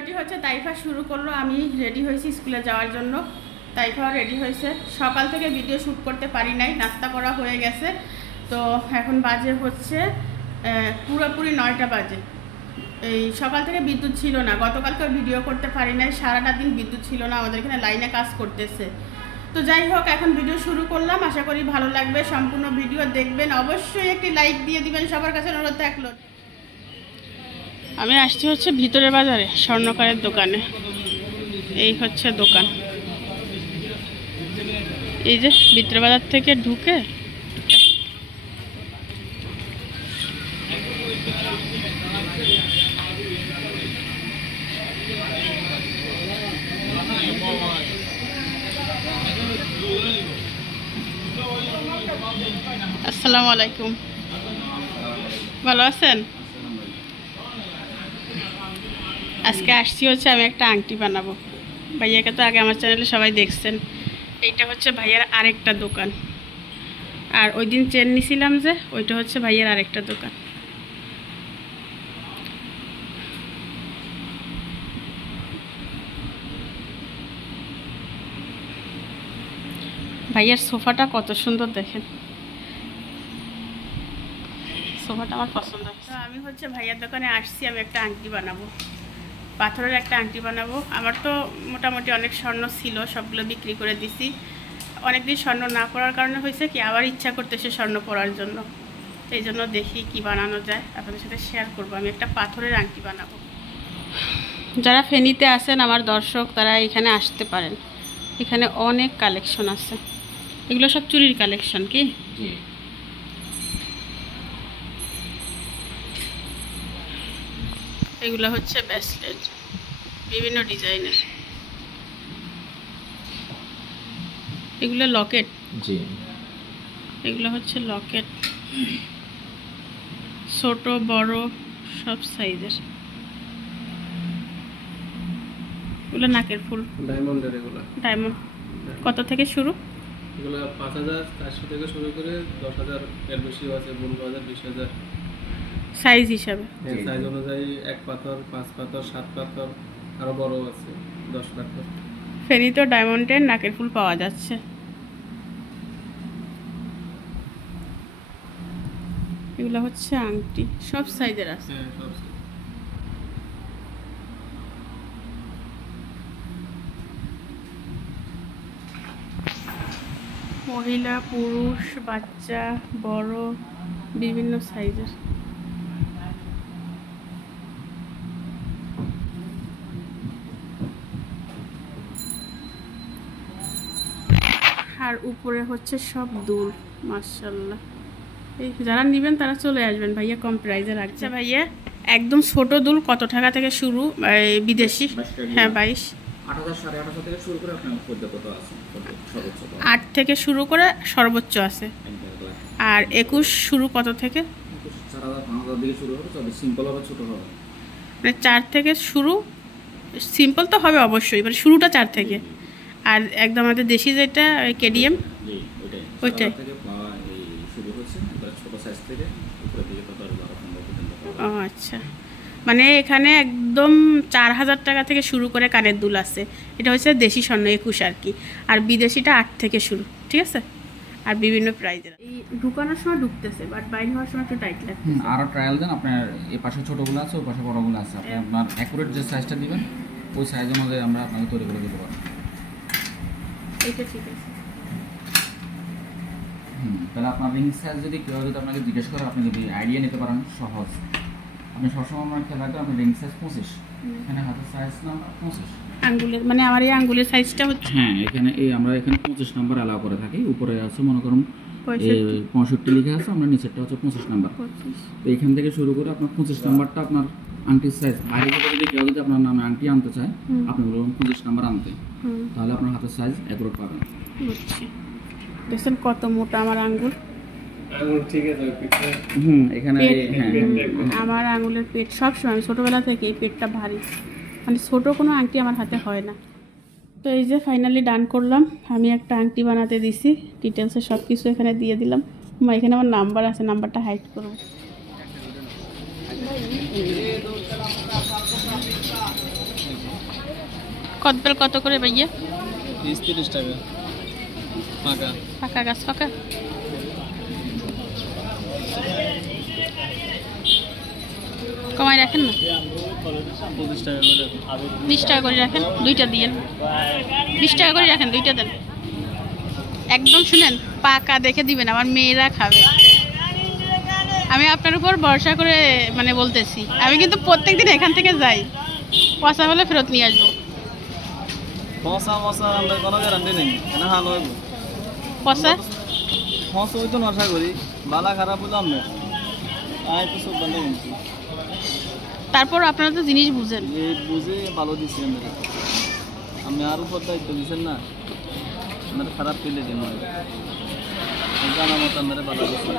ভিডিওটি হচ্ছে তাইফা শুরু করলো, আমি রেডি হয়েছি স্কুলে যাওয়ার জন্য। তাইফাও রেডি হয়েছে। সকাল থেকে ভিডিও শ্যুট করতে পারি নাই, নাস্তা করা হয়ে গেছে। তো এখন বাজে হচ্ছে পুরোপুরি 9টা বাজে। এই সকাল থেকে বিদ্যুৎ ছিল না, গতকালকে ভিডিও করতে পারি নাই, সারাটা দিন বিদ্যুৎ ছিল না, আমাদের এখানে লাইনে কাজ করতেছে। তো যাই হোক, এখন ভিডিও শুরু করলাম, আশা করি ভালো লাগবে। সম্পূর্ণ ভিডিও দেখবেন, অবশ্যই একটি লাইক দিয়ে দিবেন, সবার কাছে অনুরোধ থাকলো। আমি আসছি হচ্ছে ভিতরের বাজারে, স্বর্ণকারের দোকানে। এই হচ্ছে দোকান, এই যে ভিতরের বাজার থেকে ঢুকে আসসালামু আলাইকুম, ভালো আছেন? আজকে আসছি হচ্ছে আমি একটা আংটি বানাবো। ভাইয়াকে তো আগে আমার চ্যানেলে সবাই দেখছেন। এইটা হচ্ছে ভাইয়ার আরেকটা দোকান, আর ওই দিন চেন নিছিলাম যে, ওইটা হচ্ছে ভাইয়ার আরেকটা দোকান। ভাইয়ার সোফাটা কত সুন্দর দেখেন, সোফাটা আমার পছন্দ হয়েছে। আমি হচ্ছে ভাইয়ার দোকানে আসছি, আমি একটা আংটি বানাবো, পাথরের একটা আংটি বানাবো। আমার তো মোটামুটি অনেক স্বর্ণ ছিল, সবগুলো বিক্রি করে দিছি। অনেকদিন স্বর্ণ না পরার কারণে হয়েছে কি, আবার ইচ্ছা করতেছে স্বর্ণ পরার জন্য। এই জন্য দেখি কি বানানো যায়, আপনাদের সাথে শেয়ার করবো। আমি একটা পাথরের আংটি বানাবো। যারা ফেনীতে আছেন আমার দর্শক, তারা এখানে আসতে পারেন। এখানে অনেক কালেকশন আছে, এগুলো সব চুরির কালেকশন কি? এগুলো হচ্ছে ব্রেসলেট, বিভিন্ন ডিজাইনের। এগুলো লকেট, জি, এগুলো হচ্ছে লকেট, ছোট বড় সব সাইজের। এগুলো নাকের ফুল, ডায়মন্ডের। এগুলো ডায়মন্ড। কত থেকে শুরু? এগুলো 5000 থেকে শুরু করে 10000 এর বেশিও আছে, 15000 20000 সাইজ হিসাবে। সাইজ অনুযায়ী 1 পাথর, 5 পাথর, 7 পাথর, আরো বড় আছে 10 পাথর। ফেনীতে ডায়মন্ডের নাকের ফুল পাওয়া যাচ্ছে। এগুলো হচ্ছে আংটি, সব সাইজের আছে। মহিলা, পুরুষ, বাচ্চা, বড়, বিভিন্ন সাইজের। আর উপরে হচ্ছে সব দুল, মাশাআল্লাহ। এই যারা নেবেন তারা চলে আসবেন, ভাইয়া কম প্রাইসে রাখছে। ভাইয়া একদম ছোট দুল কত টাকা থেকে শুরু? বিদেশি? হ্যাঁ 22, 8000 18,500 থেকে শুরু করে আপনার পর্যন্ত আছে, সর্বোচ্চ 8 থেকে শুরু করে সর্বোচ্চ আছে। আর 21 শুরু কত থেকে? 4000 5000 থেকে শুরু হবে, তবে সিম্পল হবে, ছোট হবে। মানে 4 থেকে শুরু, সিম্পল তো হবে অবশ্যই, মানে শুরুটা 4 থেকে। আর একদম আমাদের দেশি যেটা কেডিএম, ওইটাই থেকে এই শুরু হচ্ছে, এবার ছোট সাইজ থেকে উপরে দিকে কত আর 12-15 পর্যন্ত। ও আচ্ছা, মানে এখানে একদম 4000 টাকা থেকে শুরু করে কানের দুল আছে। এটা হচ্ছে দেশি স্বর্ণ 21 আর কি। আর বিদেশিটা 8 থেকে শুরু, ঠিক আছে? আর বিভিন্ন প্রাইজের। এই ঢুকানোর সময় ঢুকতেছে, বাট বাইরে হওয়ার সময় একটু টাইট লাগছে। আরো ট্রায়াল দেন, আপনার এই পাশে ছোটগুলো আছে, ওই পাশে বড়গুলো আছে। আপনি আপনার অ্যাকুরেট যে সাইজটা দিবেন, ওই সাইজ অনুযায়ী আমরা আপনাকে তৈরি করে দিতে পারবো। এটা ঠিক আছে। তাহলে আপনার রিং সাইজ যদি কেউ যদি আপনাকে জিজ্ঞেস করে, আপনি যদি আইডিয়া নিতে পারেন, সহজ। আপনি সবসময় আমার খেয়াল রাখবেন, আপনার রিং সাইজ 25, এখানে হাতের সাইজ নাম্বার 25 আঙ্গুলের, মানে আমার এই আঙ্গুলের সাইজটা হচ্ছে, হ্যাঁ এখানে এই আমরা এখানে 25 নাম্বার অ্যালাউ করে থাকি। উপরে আছে মনে করুন 65 লিখে আছে, আমরা নিচেরটা হচ্ছে 25 নাম্বার। তো এখান থেকে শুরু করে আপনার 25 নাম্বারটা আপনার আংটির সাইজ। বাইরে থেকে যদি কেউ যদি আপনার নামে আংটি আনতে চায়, আপনি বলবেন 25 নাম্বার আনতে, তাহলে আপনার হাতের সাইজ অ্যাকুরেট পাবেন। বুঝছি। দেখছেন কত মোটা আমার আঙ্গুল? আঙ্গুল ঠিক আছে, এখানে আমার আঙ্গুলের পেট সবসময়, আমি ছোটোবেলা থেকে এই পেটটা ভারী, মানে ছোটো কোনো আংটি আমার হাতে হয় না। তো এই যে ফাইনালি ডান করলাম, আমি একটা আংটি বানাতে দিছি, ডিটেলসে সব কিছু এখানে দিয়ে দিলাম। এখানে আমার নাম্বার আছে, নাম্বারটা হাইড করবো। কদবেল কত করে ভাইয়া? 30 টাকা পাকা। পাকা গাছ পাকা। কমাই রাখেন না? 25 টাকা করে। 20 টাকা করে রাখেন, দুইটা দিয়েন। 20 টাকা করে রাখেন, দুইটা দেন। একদম শুনেন, পাকা দেখে দিবেন, আমার মেয়েরা খাবে। আমি আপনার উপর ভরসা করে মানে বলতেছি, আমি কিন্তু প্রত্যেকদিন এখান থেকে যাই, পচা হলে ফেরত নিয়ে আসবো। পচা আমরা কোনো গ্যারান্টি নেই না, ভালো হইব। পচা পচা হইতো না, আশা করি বালা খারাপ হইলো আমরা তো সব বন্ধ কিনছি। তারপর আপনারা তো জিনিস বুঝেন, এই বুঝে ভালো দিচ্ছি আমরা। আমি আর উপর দায়িত্ব দিচ্ছেন না, আমরা খারাপ পেলে দিন জানা মতো আমরা ভালো দিচ্ছি।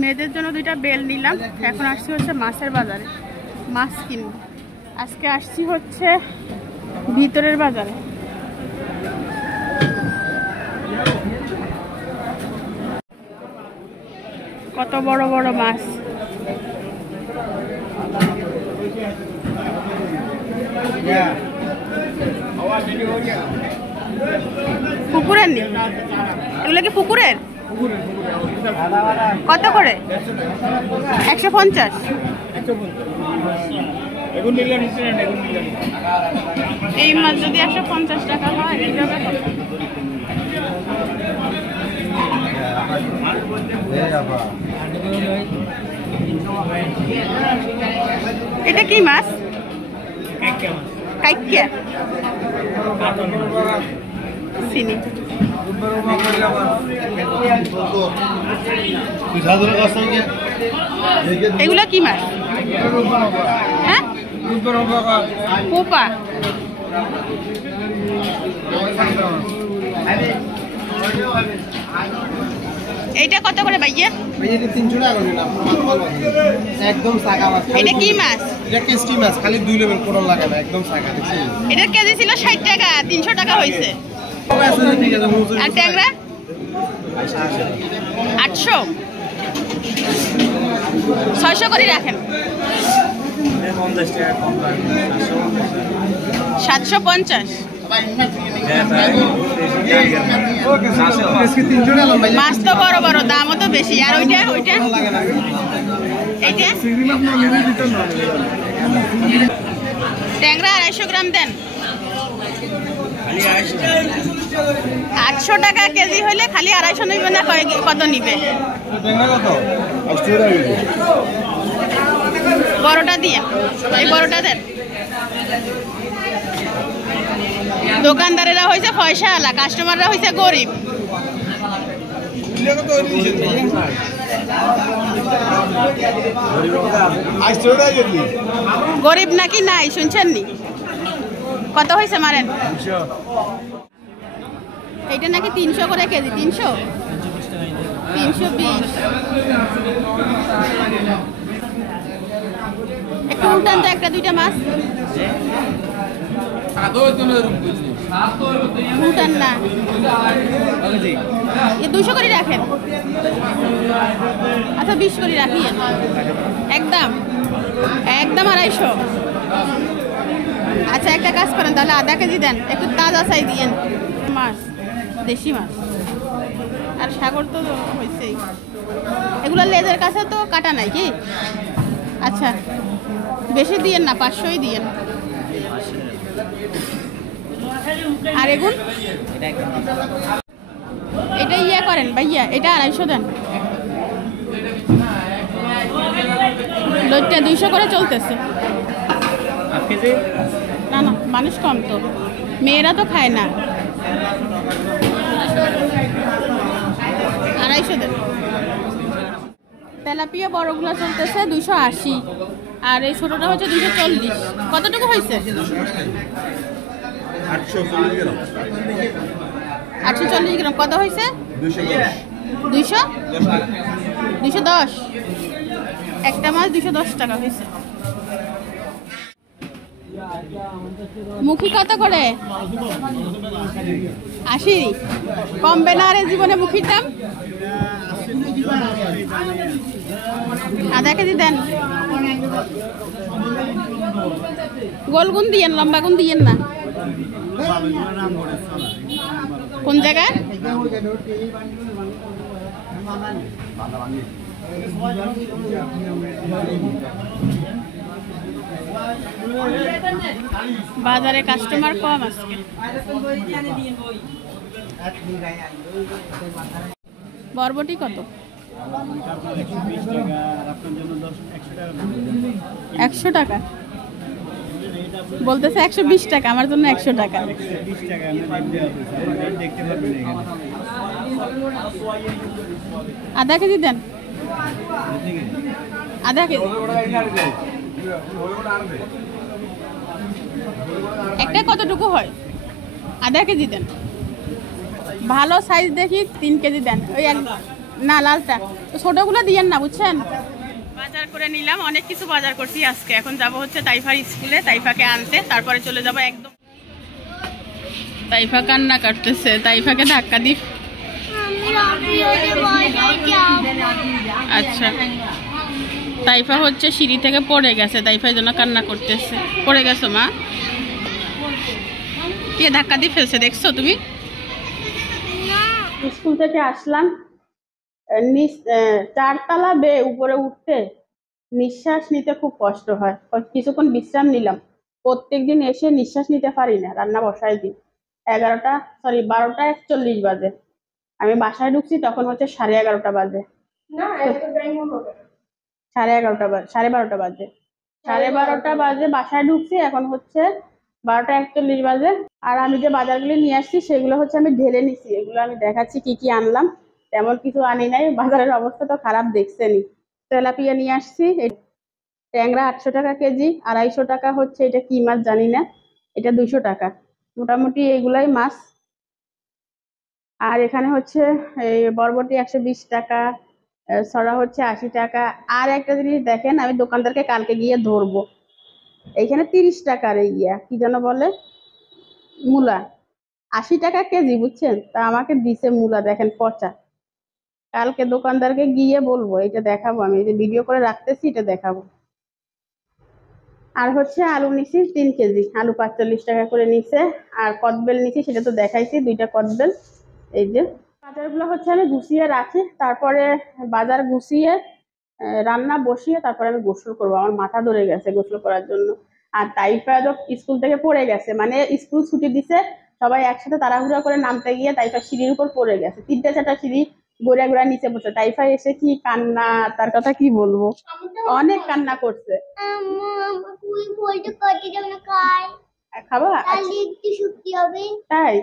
মেয়েদের জন্য দুইটা বেল নিলাম। এখন আসছি হচ্ছে মাছের বাজারে, মাছ কিনব। আজকে আসছি হচ্ছে ভিতরের বাজারে। কত বড় বড় মাছ! পুকুরের নি? এগুলো কি পুকুরের? কত করে? 150। এই মাছ যদি 150 টাকা হয়, এটা কি মাছ? কাইকিয়া চিনি। এগুলো কি মাছ? হ্যাঁ, পোপা। এইটা কত করে ভাইয়া? 300 টাকা করে নিলাম, একদম সাগা মাছ। এটা কি মাছ? এটা কেস্টি মাছ, খালি 2 লেভেল কোন লাগে না, একদম সাগা। দেখছেন, এটার কেজি ছিল 60 টাকা, 300 টাকা হয়েছে। আর ট্যাংরা 800। 600 করে রাখেন। 750। মাছ তো বড় বড়, দামও তো বেশি। আর ওইটা এইটা ট্যাংরা 250 গ্রাম দেন। 800 টাকা কেজি হইলে খালি 250 নিবে না, কত নিবে? বড়টা দিয়ে, এই বড়টা দেন। দোকানদারেরা হয়েছে পয়সাওয়ালা, কাস্টমাররা হয়েছে গরিব। গরিব নাকি নাই শুনছেন নি? কত হয়েছে মারেন? এইটা নাকি 300 করে কেজি। 300, 320। একটু উল্টান তো, একটা দুইটা মাছ উল্টান না। 200 করে রাখেন। আচ্ছা 20 করে রাখিয়েন। একদম 250। আচ্ছা একটা কাজ করেন তাহলে, আধা কেজি দেন, একটু তাজা চাই দিয়েন। মাছ দেশি মাছ, আর সাগর তো হয়েছেই। এগুলো লেজের কাছে তো কাটা নাই কি? আচ্ছা বেশি দিয়েন না, 500ই দিয়েন। আর এগুন এটা ইয়ে করেন ভাইয়া, এটা 250 দেন। লোটটা 200 করে চলতেছে। না না, মানুষ কম তো, মেয়েরা তো খায় না। 250 দেন। তেলাপিয়া বড়গুলো চলতেছে 280, আর এই ছোটটা হচ্ছে 240। কতটুকু হয়েছে? 840 গ্রাম। কত হয়েছে? 210। একটা মাছ 210 টাকা হয়েছে। মুখী কত করে? 80। কমবে না আর জীবনে মুখীর দাম? আধা কেজি দেন। গোল গুণ দিয়েন, লম্বা গুণ দিয়েন না। কোন জায়গায়? বাজারে কাস্টমার কম আজকে। বরবটি কত? 100 টাকা বলতেছে, 120 টাকা আমার জন্য 100 টাকা। আধা কেজি দেন, আধা কেজি। একটা কতটুকু হয়? আধা কেজি দেন। ভালো সাইজ দেখি 3 কেজি দেন। ওই না লালটা, ছোটগুলো দিয়েন না, বুঝছেন? বাজার করে নিলাম, অনেক কিছু বাজার করছি আজকে। এখন যাব হচ্ছে তাইফার স্কুলে, তাইফাকে আনতে, তারপরে চলে যাব একদম। তাইফা কান্না করতেছে, তাইফাকে ধাক্কা দি। আচ্ছা, তাইফা হচ্ছে সিঁড়ি থেকে পড়ে গেছে, তাইফার জন্য কান্না করতেছে। পড়ে গেছো মা? কে ধাক্কা দিয়ে ফেলছে দেখছো তুমি? স্কুল থেকে আসলাম, 4 তলা বেয়ে উপরে উঠতে নিঃশ্বাস নিতে খুব কষ্ট হয়। কিছুক্ষণ বিশ্রাম নিলাম। প্রত্যেকদিন এসে নিঃশ্বাস নিতে পারি না। রান্না বসাই দিই 12:41 বাজে। আমি বাসায় ঢুকছি তখন হচ্ছে 11:30 বাজে। 11:30 বাজে, 12:30 বাজে। 12:30 বাজে বাসায় ঢুকছি, এখন হচ্ছে 12:41 বাজে। আর আমি যে বাজারগুলো নিয়ে আসছি সেগুলো হচ্ছে আমি ঢেলে নিছি। এগুলো আমি দেখাচ্ছি কি কি আনলাম। তেমন কিছু আনি নাই, বাজারের অবস্থা তো খারাপ দেখছেনি। তেলাপিয়া নিয়ে আসছি, ট্যাংরা 800 টাকা কেজি। 250 টাকা হচ্ছে এটা কি মাছ জানি না, এটা 200 টাকা। মোটামুটি এগুলাই মাছ। আর এখানে হচ্ছে এই বরবটি 120 টাকা, ছড়া হচ্ছে 80 টাকা। আর একটা জিনিস দেখেন, আমি দোকানদারকে কালকে গিয়ে ধরবো, এইখানে 30 টাকার কি যেন বলে, মূলা 80 টাকা কেজি, বুঝছেন? তা আমাকে দিছে মূলা, দেখেন পচা। কালকে দোকানদারকে গিয়ে বলবো, এটা দেখাবো, আমি যে ভিডিও করে রাখতেছি এটা দেখাবো। আর হচ্ছে আলু নিছি 3 কেজি, আলু 45 টাকা করে নিছে। আর কদবেল নিছি, সেটা তো দেখাইছি, 2টা কদবেল। এই যে বাজারগুলো হচ্ছে আমি গুছিয়ে রাখি, তারপরে বাজার গুছিয়ে রান্না বসিয়ে তারপরে আমি গোসল করবো। আমার মাথা ধরে গেছে গোসল করার জন্য। আর তাইফা তো স্কুল থেকে পড়ে গেছে, মানে স্কুল ছুটি দিছে, সবাই একসাথে তাড়াহুড়া করে নামতে গিয়ে তাইফা সিঁড়ির উপর পড়ে গেছে। 3টা-4টা সিঁড়ি ঘুরে ঘুরে নিচে বসে। তাইফা এসে কি কান্না, তার কথা কি বলবো, অনেক কান্না করছে। খাবা? তাই?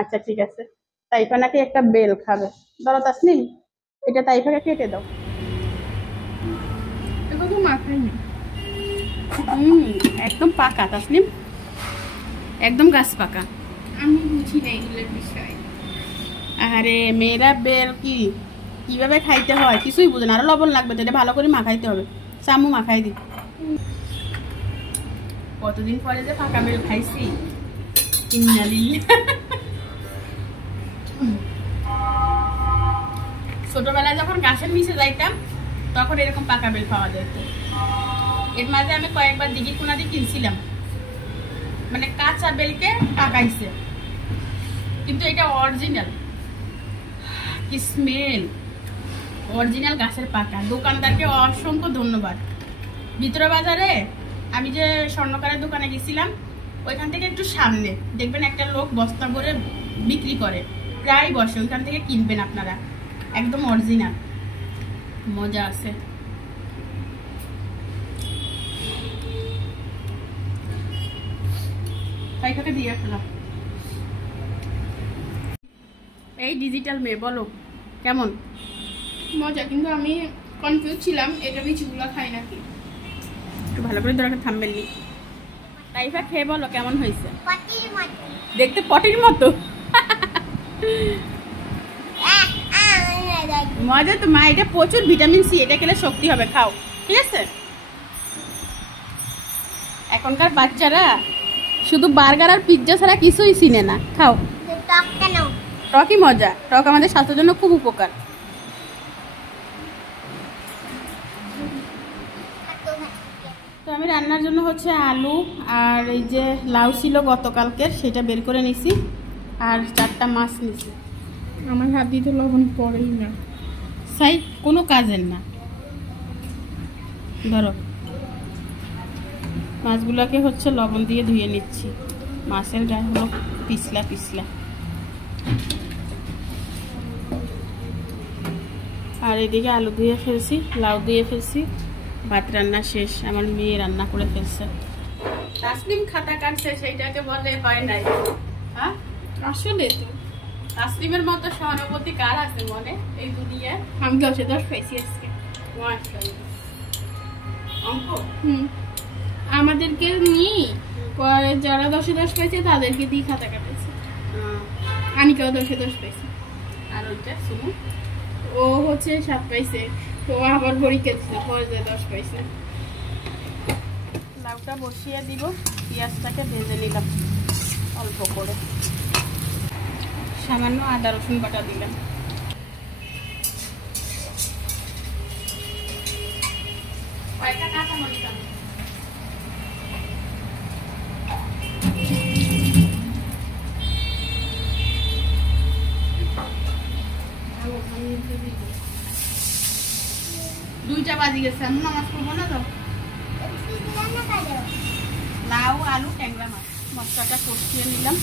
আচ্ছা ঠিক আছে। তাইফা নাকি একটা বেল খাবে। ধরো তাসনিম, এটা তাইফাকে কেটে দাও। একদম পাকা তাসনিম, একদম গাছ পাকা। আমি বুঝি না এগুলোর বিষয়। আরে মেয়েরা বেল কিভাবে খাইতে হয় কিছুই বুঝে না। আরো লবণ লাগবে, এটা ভালো করে মাখাইতে হবে। চামু মাখাই দি। কতদিন পরে যে পাকা বেল খাইছি। ছোটবেলায় যখন গাছের নিচে যাইতাম তখন এরকম পাকা বেল পাওয়া যেত। এর মাঝে আমি কয়েকবার দিঘি কোনা দিয়ে কিনছিলাম, মানে কাঁচা বেলকে পাকাইছে, কিন্তু এটা অরিজিনাল। কি স্মেল, অরিজিনাল গাছের পাকা। দোকানদারকে অসংখ্য ধন্যবাদ। ভিতরে বাজারে আমি যে স্বর্ণকারের দোকানে গেছিলাম, ওইখান থেকে একটু সামনে দেখবেন একটা লোক বস্তা ভরে বিক্রি করে, প্রায় বসে, ওইখান থেকে কিনবেন আপনারা, একদম অরিজিনাল, মজা আছে। তাইফাকে দিয়ে ফেলাম। এই ডিজিটাল মেয়ে, বলো কেমন? মজা, কিন্তু আমি কনফিউজ ছিলাম এটা নিচুগুলো খাই নাকি। একটু ভালো করে ধরে থাম্বেল নি। তাইফা খেয়ে বলো কেমন হয়েছে। দেখতে পটির মতো। মজা তো মা, এটা প্রচুর ভিটামিন সি, এটা খেলে শক্তি হবে, খাও, ঠিক আছে? এখনকার বাচ্চারা শুধু বার্গার আর পিৎজা ছাড়া কিছুই চিনে না। খাও। টকই মজা, টক আমাদের স্বাস্থ্যের জন্য খুব উপকার। তো আমি রান্নার জন্য হচ্ছে আলু আর এই যে লাউ ছিল গতকালকের, সেটা বের করে নিছি, আর 4টা মাছ নিছি। আমার হাত দিতে লবণ পড়েই না, সাই কোনো কাজের না। ধরো মাছগুলোকে হচ্ছে লবণ দিয়ে ধুয়ে নিচ্ছি। মাছের গায়ে হলো পিছলা পিছলা। আর এদিকে আলু ধুয়ে ফেলছি, লাউ ধুয়ে ফেলছি, ভাত রান্না শেষ। আমার মেয়ে রান্না করে ফেলছে। তাসলিম খাতা কাটছে, সেইটাকে বলে হয় নাই। হ্যাঁ আসলে তো তাসলিমের মতো সহানুভূতি কার আছে মনে এই দুনিয়ায়? আমি 10 পাইছি আজকে। অঙ্ক আমাদেরকে নিয়ে পরে যারা 10 পাইছে তাদেরকে দিয়ে খাতা কাটাইছে। আনিকাও 10 পাইছে। আর ওইটা শুনো, ও হচ্ছে 7 পাইছে, তো আবার পরীক্ষা দিচ্ছে, পরে 10 পাইছে। লাউটা বসিয়ে দিব, পেঁয়াজটাকে ভেজে নিলাম অল্প করে, সামান্য আদা রসুন বাটা দিলাম। কয়েকটা কাঁচামরিচ দিলাম। দুইটা বাজি গেছে, আমি নামাজ পড়বো না তো। লাউ আলু ট্যাংরা মাছ, মশলাটা কষিয়ে নিলাম।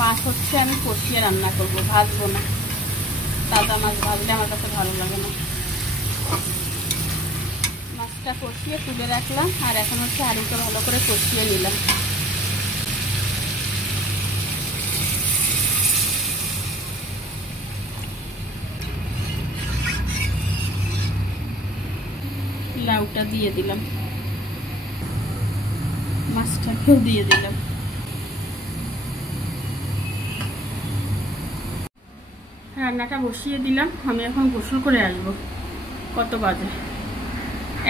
মাছ হচ্ছে আমি কষিয়ে রান্না করবো, ভাজবো না। তাজা মাছ ভাজলে আমার কাছে ভালো লাগে না। মাছটা কষিয়ে তুলে রাখলাম, আর এখন হচ্ছে আলুটা ভালো করে কষিয়ে নিলাম। লাউটা দিয়ে দিলাম, মাছটাকেও দিয়ে দিলাম। রান্নাটা বসিয়ে দিলাম। আমি এখন গোসল করে আসবো। কত বাজে?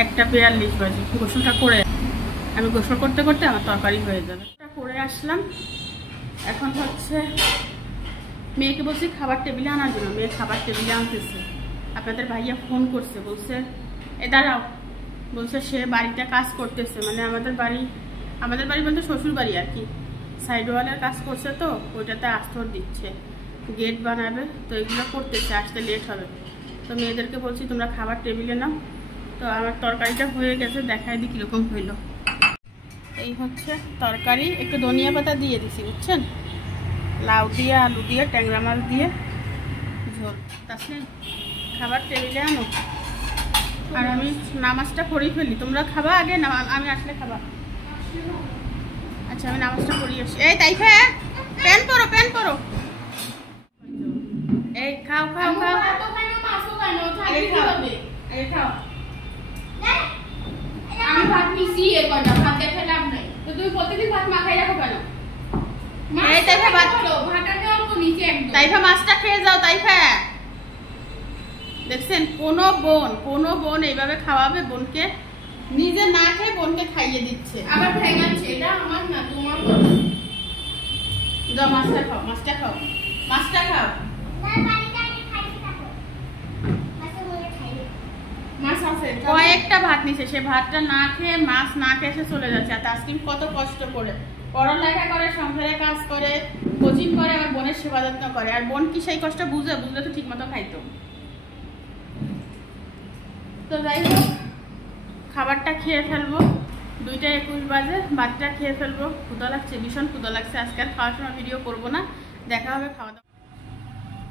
1:42 বাজে। গোসলটা করে আমি গোসল করতে করতে আমার তরকারি হয়ে যাবে। করে আসলাম। এখন হচ্ছে মেয়েকে বলছি খাবার টেবিলে আনার জন্য। মেয়ে খাবার টেবিলে আনতেছে। আপনাদের ভাইয়া ফোন করছে, বলছে এ দাঁড়াও, বলছে সে বাড়িতে কাজ করতেছে, মানে আমাদের বাড়ি বলতে শ্বশুর বাড়ি আর কি, সাইড ওয়ালের কাজ করছে, তো ওইটাতে আস্তর দিচ্ছে, গেট বানাবে, তো এগুলো করতেছে, আসতে লেট হবে। তো মেয়েদেরকে বলছি তোমরা খাবার টেবিলে নাও। তো আমার তরকারিটা হয়ে গেছে, দেখাই দিই কীরকম হইলো। এই হচ্ছে তরকারি, একটু ধনিয়া পাতা দিয়ে দিছি, বুঝছেন, লাউ দিয়ে আলু দিয়ে ট্যাংরা মাছ দিয়ে ঝোল। তাছাড়া খাবার টেবিলে আনো, আর আমি নামাজটা করেই ফেলি। তোমরা খাবা আগে না আমি আসলে খাবা? আচ্ছা আমি নামাজটা করিয়ে আসি। এই তাই প্যান পরো। এই খাও খাও খাও খাও। আমি ভাত মিশিয়ে কয়টা ভাত দেখে লাভ নাই, তো তুমি প্রতিদিন ভাত মাখাই রাখো কেন? এই তাইফা ভাত খাও, ভাতটাকে অল্প নিচে একদম। তাইফা মাছটা খেয়ে যাও। তাইফা দেখছেন, কোনো বোন এইভাবে খাওয়াবে বোনকে, নিজে না খেয়ে বোনকে খাইয়ে দিচ্ছে, আবার ভেঙাচ্ছে। এটা আমার না, তোমার। যাও মাছটা খাও। মাছ আছে কয়েকটা ভাত নিছে, সে ভাতটা না খেয়ে মাছ না খেয়ে সে চলে যাচ্ছে। আর তাসলিম কত কষ্ট করে পড়ালেখা করে, সংসারে কাজ করে, কোচিং করে, আবার বোনের সেবা যত্ন করে। আর বোন কি সেই কষ্ট বুঝলে তো ঠিক মতো খাইতো। তো যাই হোক, খাবারটা খেয়ে ফেলবো। 2:21 বাজে, ভাতটা খেয়ে ফেলবো। ক্ষুধা লাগছে, ভীষণ ক্ষুধা লাগছে। আজকে আর খাওয়ার সময় ভিডিও করবো না, দেখা হবে খাওয়া দাওয়া।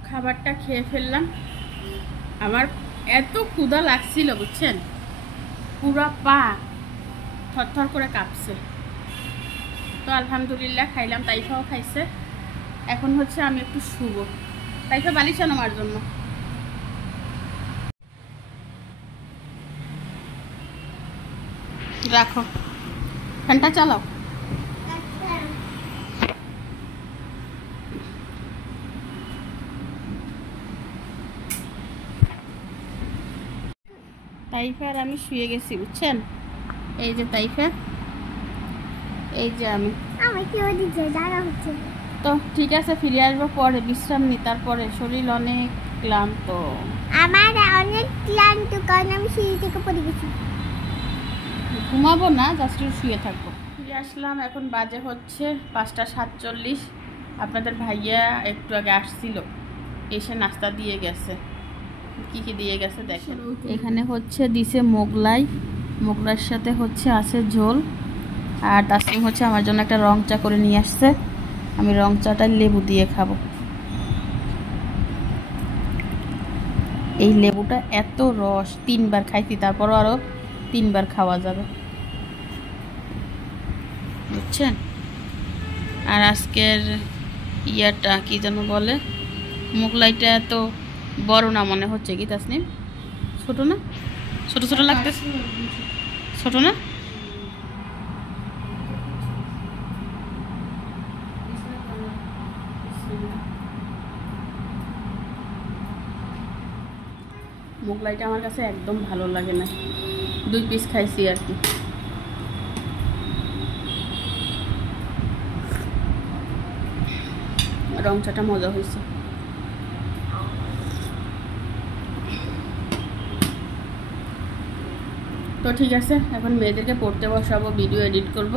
খাবারটা খেয়ে ফেললাম। আমার এত ক্ষুধা লাগছিল, বুঝছেন, পুরো পা থরথর করে কাঁপছে। তো আলহামদুলিল্লাহ খাইলাম, তাইফাও খাইছে। এখন হচ্ছে আমি একটু শুবো। তাইফা বালিশ আনো আমার জন্য। রাখো, ফ্যানটা চালাও। তাইফা আর আমি শুয়ে গেছি, বুঝছেন, এই যে তাইফা, এই যে আমি। আমার কেউ দিচ্ছে দাঁড়া হচ্ছে। তো ঠিক আছে, ফিরে আসবো পরে, বিশ্রাম নি, তারপরে শরীর অনেক ক্লান্ত। আমার অনেক ক্লান্ত, কারণ আমি সিঁড়ি থেকে পড়ে গেছি। ঘুমাবো না, জাস্ট শুয়ে থাকবো। ফিরে আসলাম, এখন বাজে হচ্ছে 5:47। আপনাদের ভাইয়া একটু আগে আসছিল, এসে নাস্তা দিয়ে গেছে। কি কি দিয়ে গেছে দেখেন। এখানে হচ্ছে দিছে মোগলাই, মোগলাইয়ের সাথে হচ্ছে আছে ঝোল, আর তাসলিম হচ্ছে আমার জন্য একটা রং চা করে নিয়ে আসছে। আমি রং চাটা লেবু দিয়ে খাবো। এই লেবুটা এত রস, 3বার খাইছি, তারপরও আরো 3বার খাওয়া যাবে, বুঝছেন। আর আজকের ইয়াটা কি যেন বলে, মোগলাইটা এত বড় না মনে হচ্ছে, কি তাসনিম? ছোট না? ছোট ছোট লাগতেছে, ছোট না? মোগলাইটা আমার কাছে একদম ভালো লাগে না, 2 পিস খাইছি আর কি। রং চাটা মজা হয়েছে। তো ঠিক আছে, এখন মেয়েদেরকে পড়তে বসাবো, ভিডিও এডিট করব।